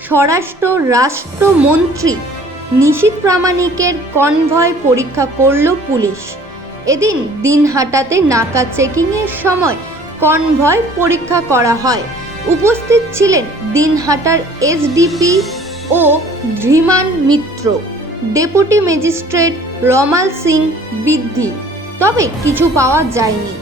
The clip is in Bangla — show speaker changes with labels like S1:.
S1: স্বরাষ্ট্র রাষ্ট্রমন্ত্রী নিশীত প্রামাণিকের কনভয় পরীক্ষা করল পুলিশ। এদিন দিনহাটাতে নাকা চেকিংয়ের সময় কনভয় পরীক্ষা করা হয়। উপস্থিত ছিলেন দিনহাটার SDPO Dhiman Mitra. Deputy magistrate Ramal Singh বিদ্ধি। তবে কিছু পাওয়া যায়নি।